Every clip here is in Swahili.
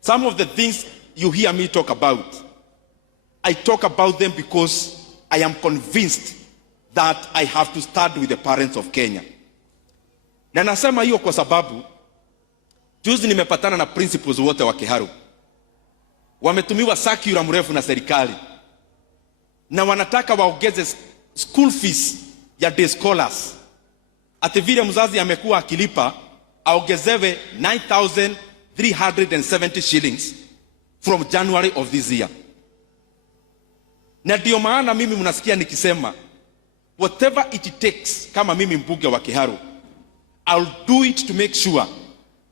Some of the things you hear me talk about, I talk about them because I am convinced that I have to start with the parents of Kenya. Na nasema hiyo kwa sababu juzi nimepatana na principals wote wa Kiharu. Wametumiwa circular mrefu na serikali, na wanataka waongeze school fees ya day scholars. Ati vile mzazi amekuwa akilipa aongezewe 9,370 shillings from January of this year. Na ndio maana mimi mnasikia nikisema whatever it takes, kama mimi mbunge wa Kiharu, I'll do it to make sure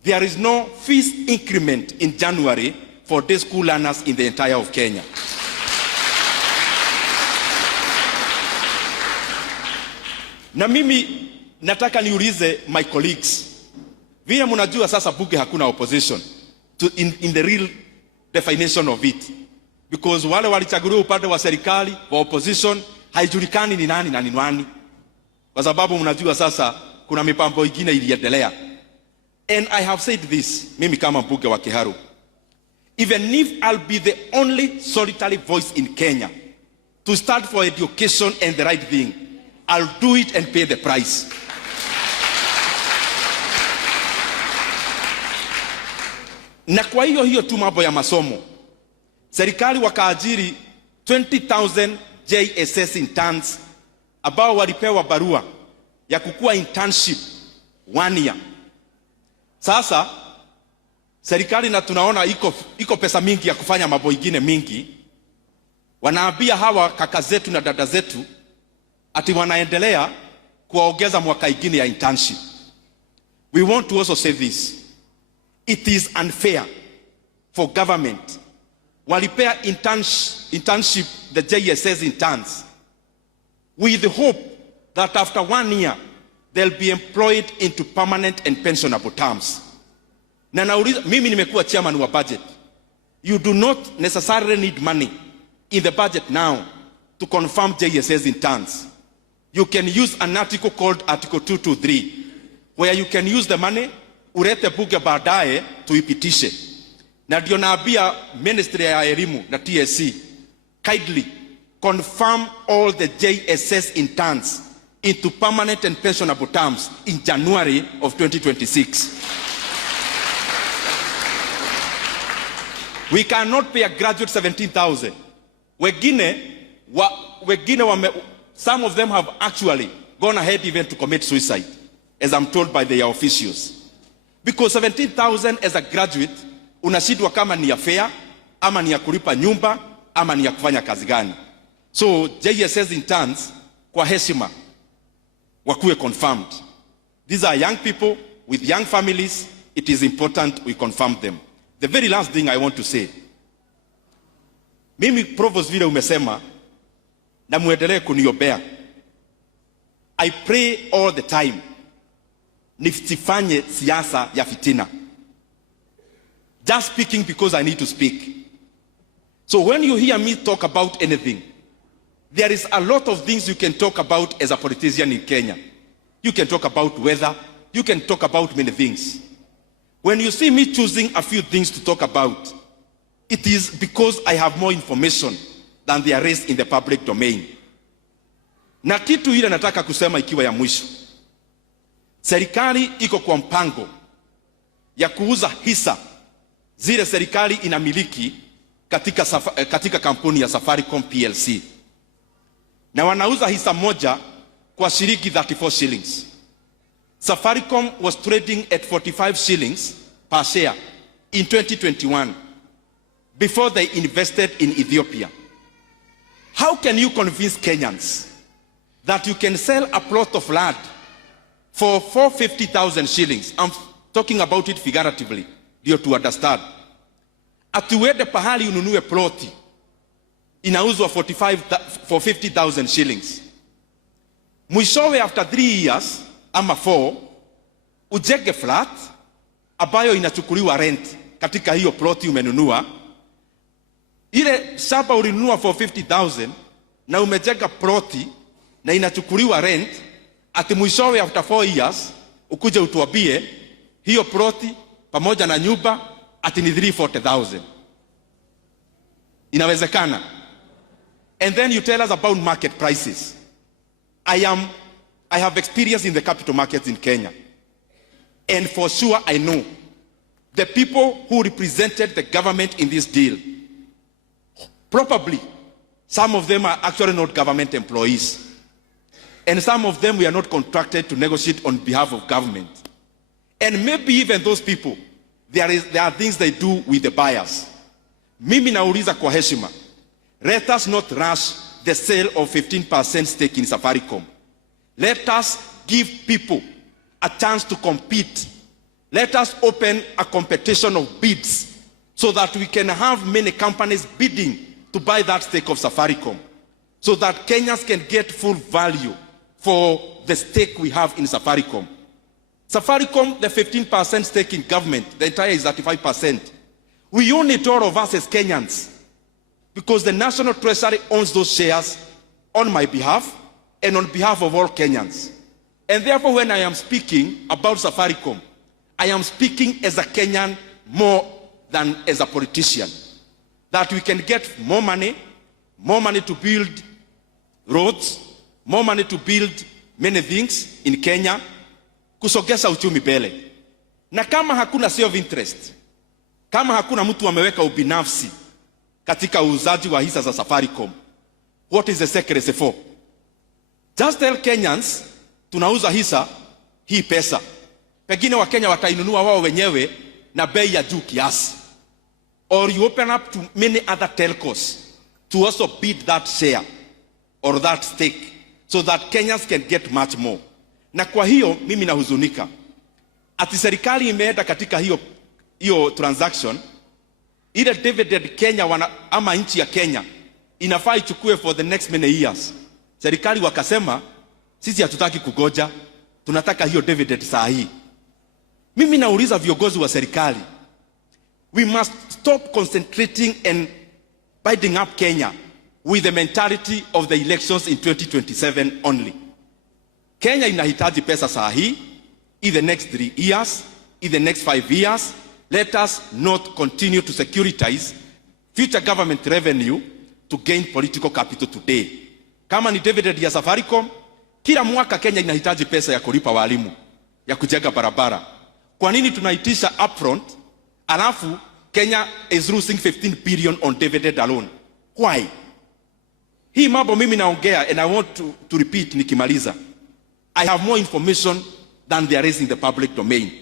there is no fees increment in January for day school learners in the entire of Kenya. Na mimi nataka niulize my colleagues, vile mnajua sasa bunge hakuna opposition in the real definition of it, because wale walichaguliwa upande wa serikali wa opposition haijulikani ni nani na ni nani, kwa sababu mnajua sasa kuna mipango ingine iliendelea. And I have said this, mimi kama mbunge wa Kiharu, even if I'll be the only solitary voice in Kenya to stand for education and the right thing, I'll do it and pay the price. Na kwa hiyo tu mambo ya masomo, serikali wakaajiri 20,000 JSS interns ambao walipewa barua ya kukua internship 1 year. Sasa serikali, na tunaona iko pesa mingi ya kufanya mambo ingine mingi, wanaambia hawa kaka zetu na dada zetu ati wanaendelea kuongeza mwaka ingine ya internship. We want to also say this. It is unfair for government walipea internship the JSS interns with the hope that after 1 year they'll be employed into permanent and pensionable terms. Na nauliza, mimi nimekuwa chairman wa budget. You do not necessarily need money in the budget now to confirm JSS interns. You can use an article called Article 223, where you can use the money, urete bunge baadaye tuipitishe. Na ndio naambia Ministry ya Elimu na TSC, kindly confirm all the JSS interns into permanent and pensionable terms in January of 2026. We cannot pay a graduate 17,000. Some of them have actually gone ahead even to commit suicide, as I'm told by their officials. Because 17,000 as a graduate, unashindwa kama ni ya fare, ama ni ya kulipa nyumba, ama ni ya kufanya kazi gani. So JSS interns kwa heshima wakuwe confirmed. These are young people with young families. It is important we confirm them. The very last thing I want to say, mimi Provost vile umesema na muendelee kuniombea. I pray all the time nisifanye siasa ya fitina. Just speaking because I need to speak. So when you hear me talk about anything, there is a lot of things you can talk about as a politician in Kenya. You can talk about weather, you can talk about many things. When you see me choosing a few things to talk about, it is because I have more information than there is in the public domain. Na kitu ile nataka kusema ikiwa ya mwisho. Serikali iko kwa mpango ya kuuza hisa zile serikali inamiliki katika kampuni ya Safaricom PLC. Na wanauza hisa moja kwa shilingi 34 shillings. Safaricom was trading at 45 shillings per share in 2021 before they invested in Ethiopia. How can you convince Kenyans that you can sell a plot of land for 450,000 shillings? I'm talking about it figuratively, ndio to understand. Atuende pahali ununue ploti inauzwa for 50,000 shillings. Mwishowe after 3 years ama 4 ujenge flat ambayo inachukuliwa rent katika hiyo ploti umenunua. Ile shamba ulinunua for 50,000 na umejenga ploti na inachukuliwa rent, ati mwishowe after 4 years ukuje utuambie hiyo ploti pamoja na nyumba ati ni 340,000. Inawezekana? And then you tell us about market prices. I have experience in the capital markets in Kenya. And for sure I know the people who represented the government in this deal, probably some of them are actually not government employees. And some of them were not contracted to negotiate on behalf of government. And maybe even those people, there are things they do with the buyers. Mimi nauliza kwa heshima, let us not rush the sale of 15% stake in Safaricom. Let us give people a chance to compete. Let us open a competition of bids so that we can have many companies bidding to buy that stake of Safaricom, so that Kenyans can get full value for the stake we have in Safaricom. Safaricom, the 15% stake in government, the entire is 35%. We own it, all of us as Kenyans, because the National Treasury owns those shares on my behalf and on behalf of all Kenyans. And therefore, when I am speaking about Safaricom, I am speaking as a Kenyan more than as a politician. That we can get more money to build roads, more money to build many things in Kenya, kusogeza uchumi mbele. Na kama hakuna self interest, kama hakuna mtu ameweka ubinafsi katika uuzaji wa hisa za Safaricom, what is the secrecy for? Just tell Kenyans, tunauza hisa hii pesa. Pengine wa Kenya watainunua wao wenyewe na bei ya juu kiasi. Or you open up to many other telcos to also bid that share or that stake so that Kenyans can get much more. Na kwa hiyo mimi nahuzunika ati serikali imeenda katika hiyo transaction, ile dividend Kenya ama nchi ya Kenya inafaa ichukue for the next many years. Serikali wakasema sisi hatutaki kugoja, tunataka hiyo dividend saa hii. Mimi nauliza viongozi wa serikali, we must stop concentrating and binding up Kenya with the mentality of the elections in 2027 only. Kenya inahitaji pesa saa hii, in the next 3 years, in the next 5 years. Let us not continue to securitize future government revenue to gain political capital today. Kama ni dividend ya Safaricom, kila mwaka Kenya inahitaji pesa ya kulipa walimu, ya kujenga barabara. Kwa nini tunaitisha upfront, alafu Kenya is losing 15 billion on dividend alone? Why? Hii mambo mimi naongea, and I want to repeat nikimaliza. I have more information than there is in the public domain.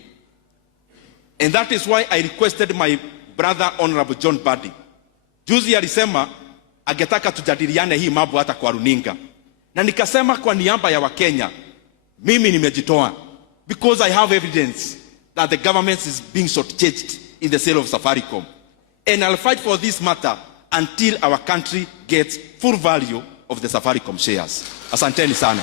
And that is why I requested my brother Honorable John Badi. Juzi alisema angetaka tujadiliane hii mambo hata kwa runinga. Na nikasema kwa niaba ya Wakenya, mimi nimejitoa, because I have evidence that the government is being shortchanged in the sale of Safaricom. And I'll fight for this matter until our country gets full value of the Safaricom shares. Asanteni sana.